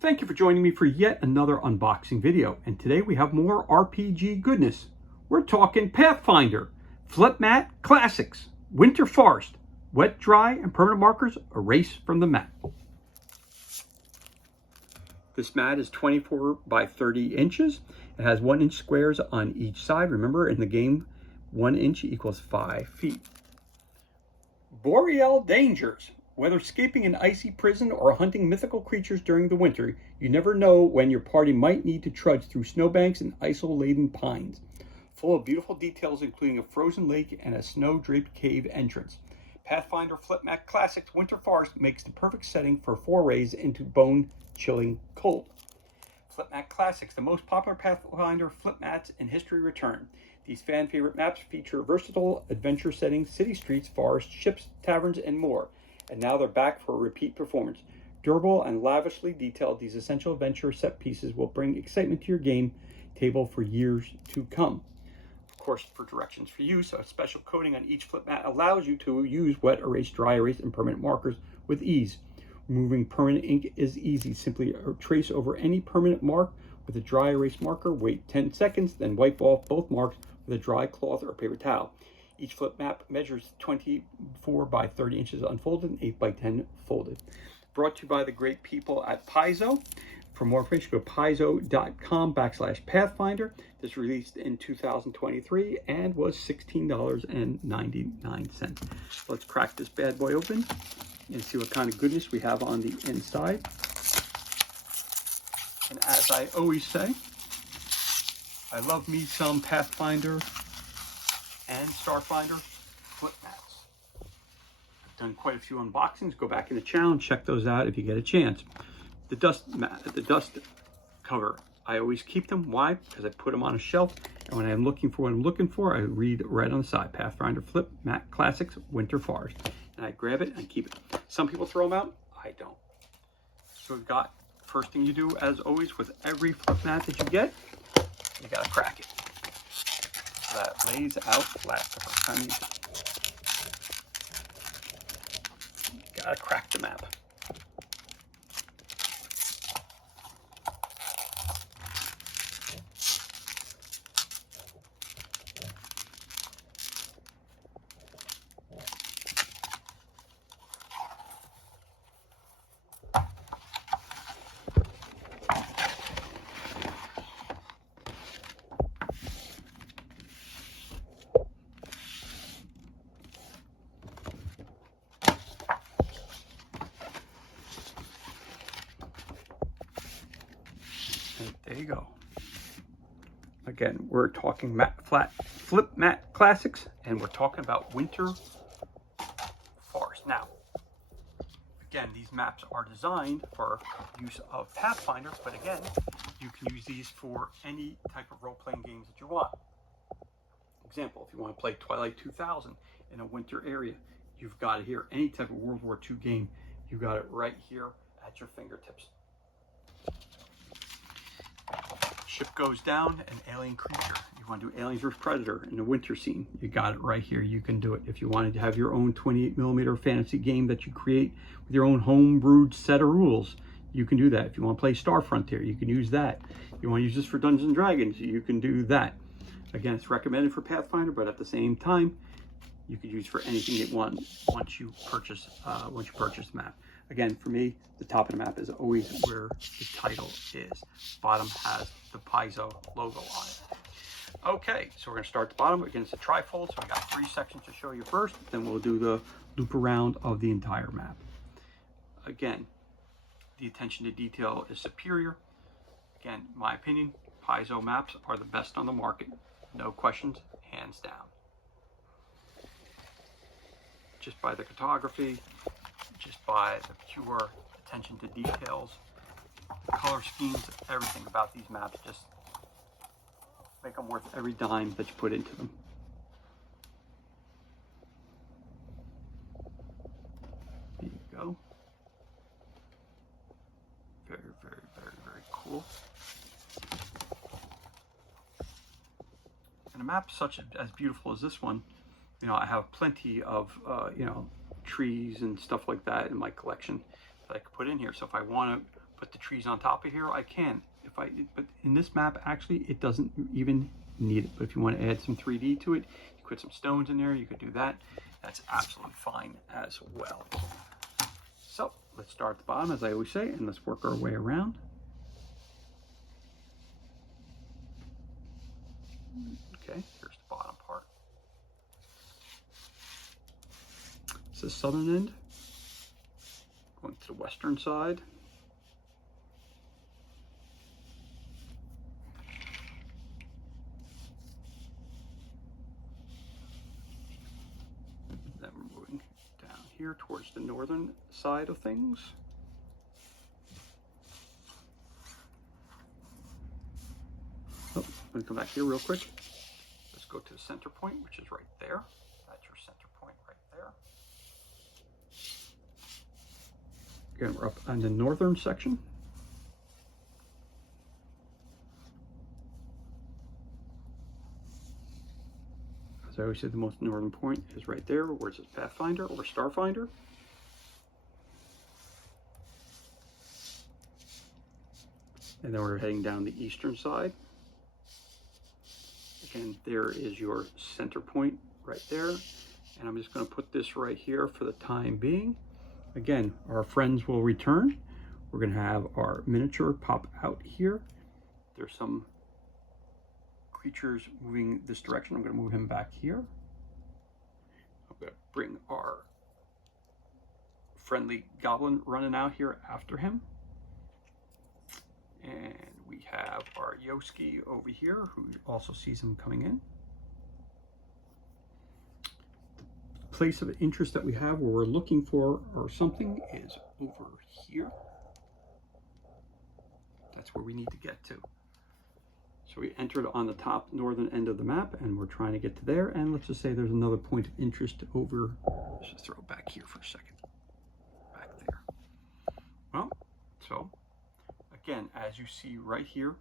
Thank you for joining me for yet another unboxing video, and today we have more RPG goodness. We're talking Pathfinder, Flip Mat Classics, Winter Forest, Wet, Dry, and Permanent Markers erase from the mat. This mat is 24 by 30 inches. It has 1 inch squares on each side. Remember, in the game, 1 inch equals 5 feet. Boreal Dangers. Whether escaping an icy prison or hunting mythical creatures during the winter, you never know when your party might need to trudge through snowbanks and ice-laden pines. Full of beautiful details including a frozen lake and a snow-draped cave entrance. Pathfinder Flip Mat Classics Winter Forest makes the perfect setting for forays into bone-chilling cold. Flip Mat Classics, the most popular Pathfinder flip mats in history, return. These fan-favorite maps feature versatile adventure settings, city streets, forests, ships, taverns, and more. And now they're back for a repeat performance. Durable and lavishly detailed, these essential adventure set pieces will bring excitement to your game table for years to come. Of course, for directions for use, a special coating on each flip mat allows you to use wet erase, dry erase, and permanent markers with ease. Removing permanent ink is easy. Simply trace over any permanent mark with a dry erase marker, wait 10 seconds, then wipe off both marks with a dry cloth or paper towel. Each flip map measures 24 by 30 inches unfolded and 8 by 10 folded. Brought to you by the great people at Paizo. For more information, go to paizo.com/Pathfinder. This was released in 2023 and was $16.99. Let's crack this bad boy open and see what kind of goodness we have on the inside. And as I always say, I love me some Pathfinder and Starfinder flip mats. I've done quite a few unboxings. Go back in the channel and check those out if you get a chance. The dust cover, I always keep them. Why? Because I put them on a shelf, and when I'm looking for what I'm looking for, I read right on the side, Pathfinder Flip Mat Classics Winter Forest. And I grab it and keep it. Some people throw them out, I don't. So we've got, first thing you do, as always, with every flip mat that you get, you gotta crack it. So that lays out flat the first time you do it. Gotta crack the map. There you go. Again, we're talking flip mat classics, and we're talking about Winter Forest. Now, again, these maps are designed for use of Pathfinder, but again, you can use these for any type of role-playing games that you want. Example, if you want to play Twilight 2000 in a winter area, you've got it here. Any type of World War II game, you've got it right here at your fingertips. Ship goes down, an alien creature. You want to do Aliens vs. Predator in the winter scene, you got it right here. You can do it. If you wanted to have your own 28mm fantasy game that you create with your own home-brewed set of rules, you can do that. If you want to play Star Frontier, you can use that. You want to use this for Dungeons and Dragons, you can do that. Again, it's recommended for Pathfinder, but at the same time, you could use for anything you want once you purchase the map. Again, for me, the top of the map is always where the title is. Bottom has the Paizo logo on it. Okay, so we're going to start at the bottom. Again, it's a trifold, so I got 3 sections to show you first. Then we'll do the loop around of the entire map. Again, the attention to detail is superior. Again, my opinion, Paizo maps are the best on the market. No questions, hands down. Just by the cartography, just by the pure attention to details, the color schemes, everything about these maps just make them worth every dime that you put into them. There you go. Very, very, very, very cool. And a map such as beautiful as this one, you know, I have plenty of, you know, trees and stuff like that in my collection that I could put in here. So if I want to put the trees on top of here, I can. But in this map, actually, it doesn't even need it. But if you want to add some 3D to it, you put some stones in there, you could do that. That's absolutely fine as well. So let's start at the bottom, as I always say, and let's work our way around. Okay, here's the bottom part. It's the southern end, going to the western side. Then we're moving down here towards the northern side of things. Oh, let me come back here real quick. Let's go to the center point, which is right there. That's your center point right there. Again, we're up on the northern section. As I always say, the most northern point is right there, where it says Pathfinder or Starfinder. And then we're heading down the eastern side. Again, there is your center point right there. And I'm just going to put this right here for the time being. Again, our friends will return. We're going to have our miniature pop out here. There's some creatures moving this direction. I'm going to move him back here. I'm going to bring our friendly goblin running out here after him. And we have our Yoski over here, who also sees him coming in. The place of interest that we have where we're looking for or something is over here. That's where we need to get to. So we entered on the top northern end of the map, and we're trying to get to there. And let's just say there's another point of interest over. Let's just throw it back here for a second. Back there. Well, so again, as you see right here,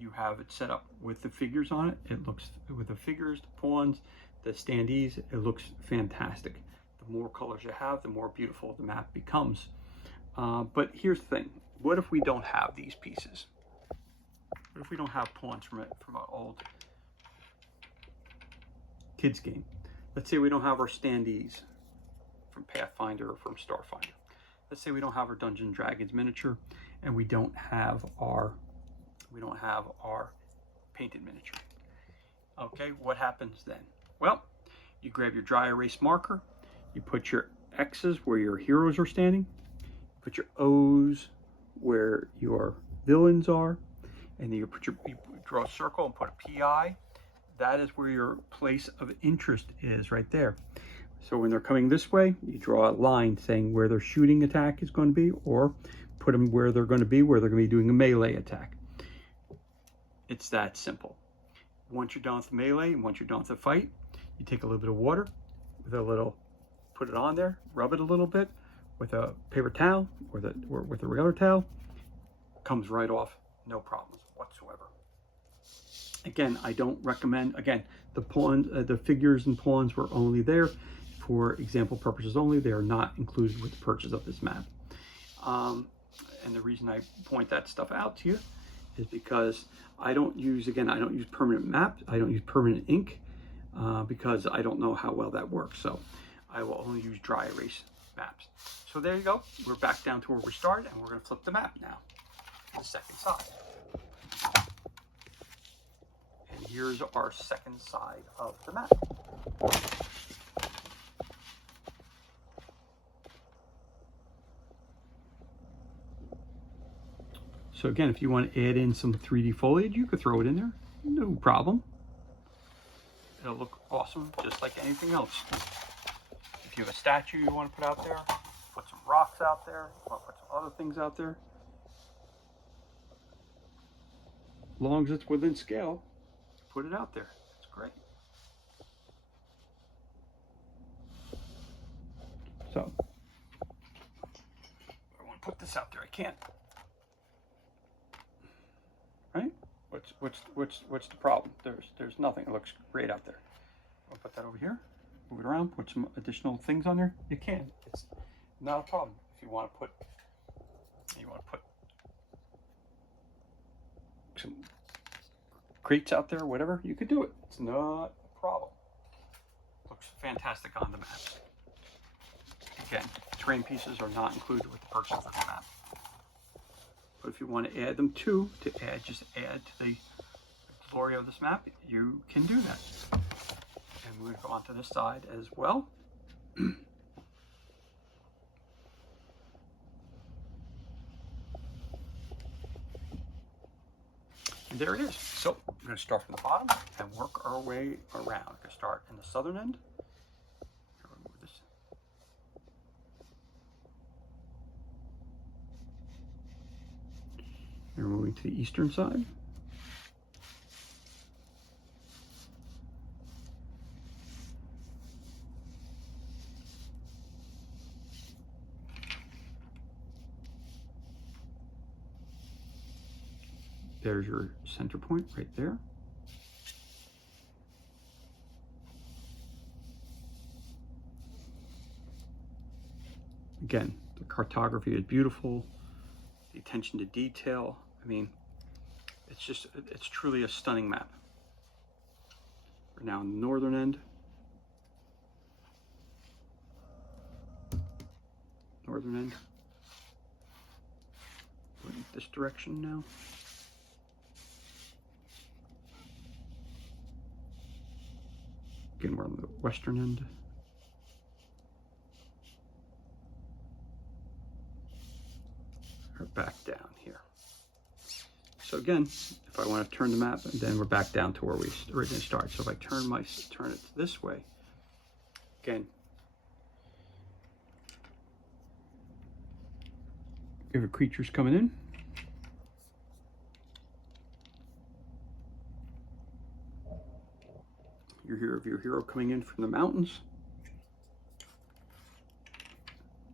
you have it set up with the figures on it. It looks, with the figures, the pawns, the standees, it looks fantastic. The more colors you have, the more beautiful the map becomes. But here's the thing. What if we don't have these pieces? What if we don't have pawns from an old kids game? Let's say we don't have our standees from Pathfinder or from Starfinder. Let's say we don't have our Dungeons & Dragons miniature, and we don't have our painted miniature. Okay, what happens then? Well, you grab your dry erase marker, you put your X's where your heroes are standing, put your O's where your villains are, and then you draw a circle and put a PI. That is where your place of interest is right there. So when they're coming this way, you draw a line saying where their shooting attack is going to be, or put them where they're going to be doing a melee attack. It's that simple. Once you're done with the melee, and once you're done with the fight, you take a little bit of water, put it on there, rub it a little bit with a paper towel or with a regular towel. Comes right off, no problems whatsoever. Again, I don't recommend. Again, the figures and pawns were only there for example purposes only. They are not included with the purchase of this map. And the reason I point that stuff out to you is because I don't use permanent maps. I don't use permanent ink because I don't know how well that works. So I will only use dry erase maps. So there you go. We're back down to where we started, and we're going to flip the map now to the second side. And here's our second side of the map. So again, if you want to add in some 3D foliage, you could throw it in there. No problem. It'll look awesome, just like anything else. If you have a statue you want to put out there, put some rocks out there, or put some other things out there. As long as it's within scale, put it out there. It's great. So, I want to put this out there. I can't. Right? What's the problem? There's nothing. It looks great out there. I'll put that over here. Move it around. Put some additional things on there. You can. It's not a problem. If you want to put some crates out there, whatever, you could do it. It's not a problem. Looks fantastic on the map. Again, terrain pieces are not included with the purchase of this map. But if you want to add them to add to the glory of this map, you can do that. And we're going to go onto this side as well. And there it is. So we're going to start from the bottom and work our way around. We're going to start in the southern end. Here, we'll move this. And we're moving to the eastern side. There's your center point right there. Again, the cartography is beautiful. The attention to detail. I mean, it's truly a stunning map. We're now in the northern end. Northern end. Going this direction now. Again, we're on the western end. We're back down here. So again, if I want to turn the map, and then we're back down to where we originally started. So if I turn it this way, again, we have creatures coming in. Your hero coming in from the mountains.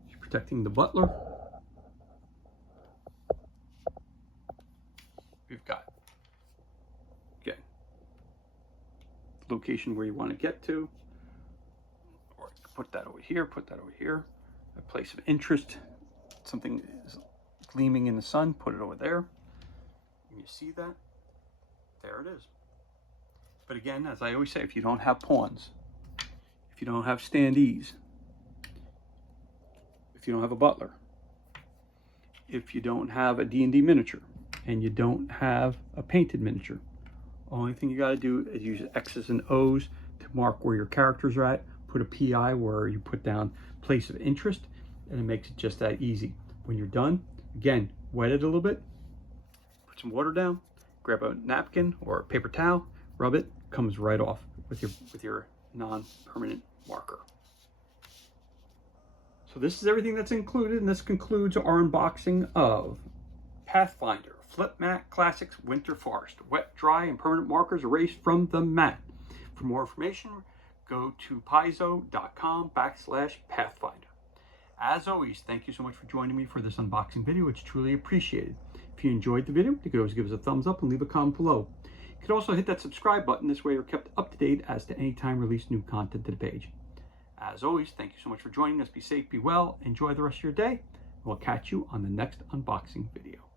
He's protecting the butler. We've got, again, location where you want to get to. Or put that over here, put that over here. A place of interest. Something is gleaming in the sun, put it over there. And you see that? There it is. But again, as I always say, if you don't have pawns, if you don't have standees, if you don't have a butler, if you don't have a D&D miniature, and you don't have a painted miniature, only thing you got to do is use X's and O's to mark where your characters are at, put a PI where you put down place of interest, and it makes it just that easy. When you're done, again, wet it a little bit, put some water down, grab a napkin or a paper towel, rub it, comes right off with your non-permanent marker. So this is everything that's included, and this concludes our unboxing of Pathfinder Flip Mat Classics Winter Forest. Wet, dry, and permanent markers erased from the mat. For more information, go to paizo.com/Pathfinder. As always, thank you so much for joining me for this unboxing video. It's truly appreciated. If you enjoyed the video, you can always give us a thumbs up and leave a comment below. You can also hit that subscribe button. This way you're kept up to date as to any time release new content to the page. As always, thank you so much for joining us. Be safe, be well, enjoy the rest of your day. We'll catch you on the next unboxing video.